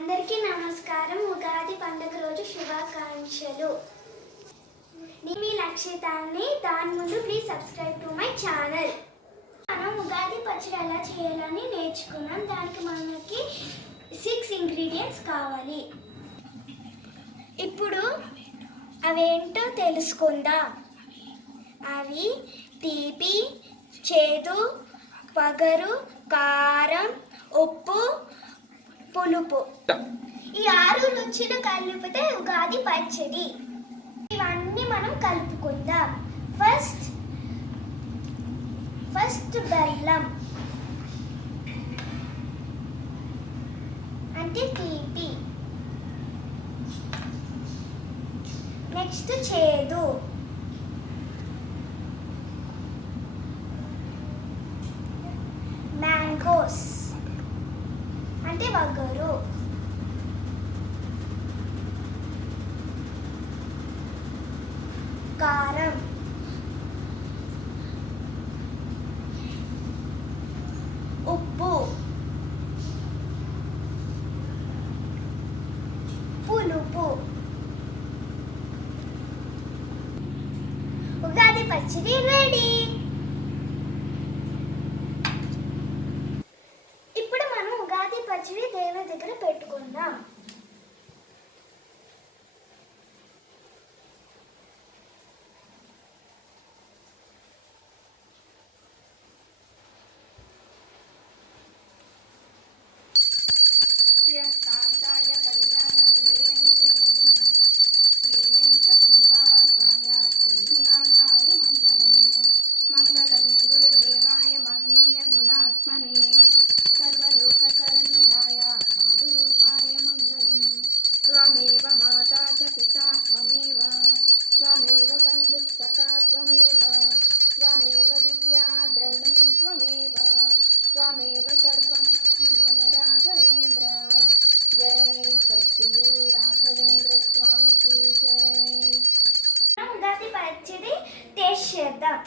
అందరికీ నమస్కారం. ఉగాది పండుగ రోజు శుభాకాంక్షలు. నేను మీ లక్షితాన్ని. దాని ముందు please subscribe to my channel. మనం ఉగాది పచ్చడి ఎలా చేయాలని నేర్చుకున్నాం. దానికి మనకి 6 ఇంగ్రీడియంట్స్ కావాలి. ఇప్పుడు అవేంటో తెలుసుకుందాం. అవి తీపి, చేదు, వగరు, కారం, ఉప్పు, పులుపు. ఈ 6 రుచులు కలిపితే ఉగాది పచ్చడి. ఇవన్నీ మనం కలుపుకుందాం. ఫస్ట్ బెల్లం అంటే తీపి. నెక్స్ట్ చేదు, మ్యాంగోస్ అంటే వగరు, కారం, ఉప్పు, పులుపు. ఉగాది పచ్చడి రెడీ. ఇప్పుడు మనం ఉగాది పచ్చడి దేవుని దగ్గర పెట్టుకుందాం. శ్రీకాంతాయ కళ్యాణ నిలయ నిలయదినం శ్రీ వెంకట నివాసాయ శ్రీనివాసాయ మంగళం. మంగళం గురుదేవాయ మహనీయ గుణాత్మనే సర్వలోక శరణ్యాయ సాధురూపాయ మంగళం. త్వమేవ మాతా చ పితా త్వమేవ బంధుఃసఖా త్వమేవ విద్యా ద్రవిణం త్వమేవ సర్వం మమ రాఘవేంద్ర. జై సద్గురు రాఘవేంద్ర స్వామికి జై. ఉగాది పచ్చడి టేస్ట్ చేద్దాం.